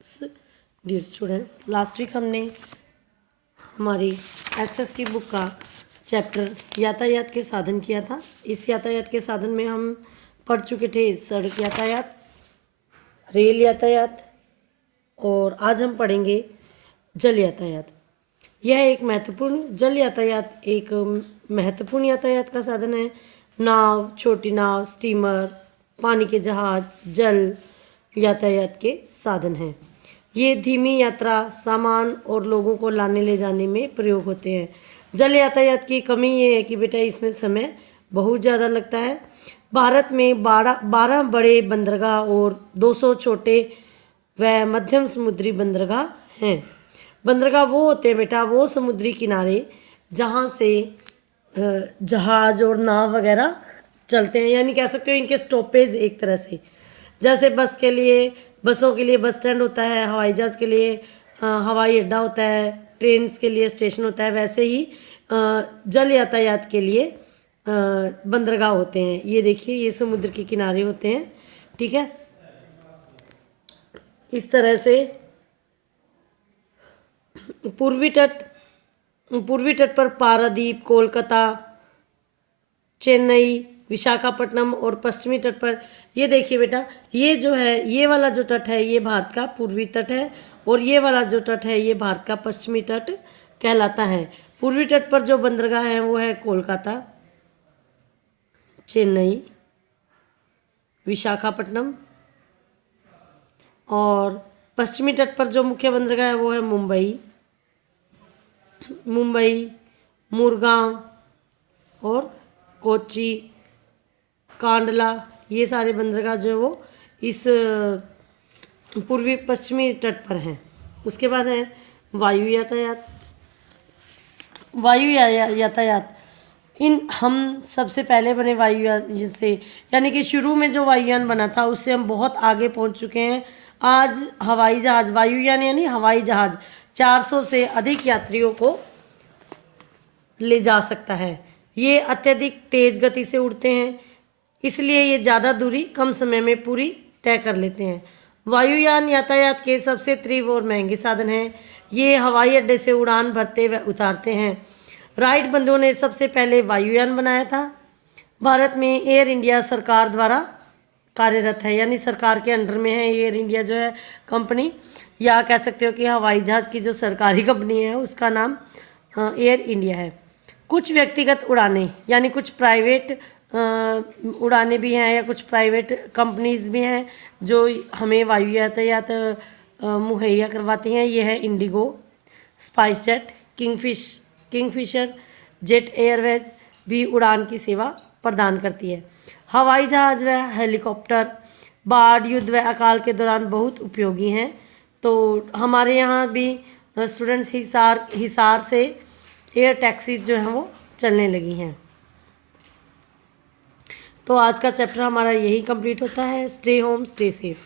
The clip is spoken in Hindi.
डियर स्टूडेंट्स, लास्ट वीक हमने हमारी एसएस की बुक का चैप्टर यातायात के साधन किया था। इस यातायात के साधन में हम पढ़ चुके थे सड़क यातायात, रेल यातायात और आज हम पढ़ेंगे जल यातायात। यह एक महत्वपूर्ण जल यातायात एक महत्वपूर्ण यातायात का साधन है। नाव, छोटी नाव, स्टीमर, पानी के जहाज जल यातायात के साधन हैं। ये धीमी यात्रा, सामान और लोगों को लाने ले जाने में प्रयोग होते हैं। जल यातायात की कमी ये है कि बेटा इसमें समय बहुत ज़्यादा लगता है। भारत में 12 बड़े बंदरगाह और 200 छोटे व मध्यम समुद्री बंदरगाह हैं। बंदरगाह वो होते हैं बेटा, वो समुद्री किनारे जहाँ से जहाज और नाव वगैरह चलते हैं, यानी कह सकते हो इनके स्टॉपेज एक तरह से। जैसे बसों के लिए बस स्टैंड होता है, हवाई जहाज़ के लिए हवाई अड्डा होता है, ट्रेन के लिए स्टेशन होता है, वैसे ही जल यातायात के लिए बंदरगाह होते हैं। ये देखिए, ये समुद्र के किनारे होते हैं, ठीक है। इस तरह से पूर्वी तट पर पारादीप, कोलकाता, चेन्नई, विशाखापट्टनम और पश्चिमी तट पर ये देखिए बेटा, ये जो है, ये वाला जो तट है ये भारत का पूर्वी तट है और ये वाला जो तट है ये भारत का पश्चिमी तट कहलाता है। पूर्वी तट पर जो बंदरगाह है वो है कोलकाता, चेन्नई, विशाखापट्टनम और पश्चिमी तट पर जो मुख्य बंदरगाह है वो है मुंबई, मुरगांव और कोच्चि, कांडला। ये सारे बंदरगाह जो है वो इस पूर्वी पश्चिमी तट पर हैं। उसके बाद है वायु यातायात। हम सबसे पहले बने वायुयान से, यानी कि शुरू में जो वायुयान बना था उससे हम बहुत आगे पहुंच चुके हैं। आज हवाई जहाज, वायुयान यानी हवाई जहाज 400 से अधिक यात्रियों को ले जा सकता है। ये अत्यधिक तेज गति से उड़ते हैं, इसलिए ये ज़्यादा दूरी कम समय में पूरी तय कर लेते हैं। वायुयान यातायात के सबसे तीव्र और महंगे साधन हैं। ये हवाई अड्डे से उड़ान भरते व उतारते हैं। राइट बंधुओं ने सबसे पहले वायुयान बनाया था। भारत में एयर इंडिया सरकार द्वारा कार्यरत है, यानी सरकार के अंडर में है एयर इंडिया जो है कंपनी, या कह सकते हो कि हवाई जहाज की जो सरकारी कंपनी है उसका नाम एयर इंडिया है। कुछ व्यक्तिगत उड़ानें, यानी कुछ प्राइवेट उड़ानें भी हैं या कुछ प्राइवेट कंपनीज भी हैं जो हमें वायु यातायात मुहैया करवाती हैं। ये है Indigo, spice jet, Kingfisher, jet Airways भी उड़ान की सेवा प्रदान करती है। हवाई जहाज व हेलीकॉप्टर बाढ़, युद्ध व अकाल के दौरान बहुत उपयोगी हैं। तो हमारे यहाँ भी स्टूडेंट्स हिसार से एयर टैक्सीज जो हैं वो चलने लगी हैं। तो आज का चैप्टर हमारा यही कंप्लीट होता है। Stay home, stay safe.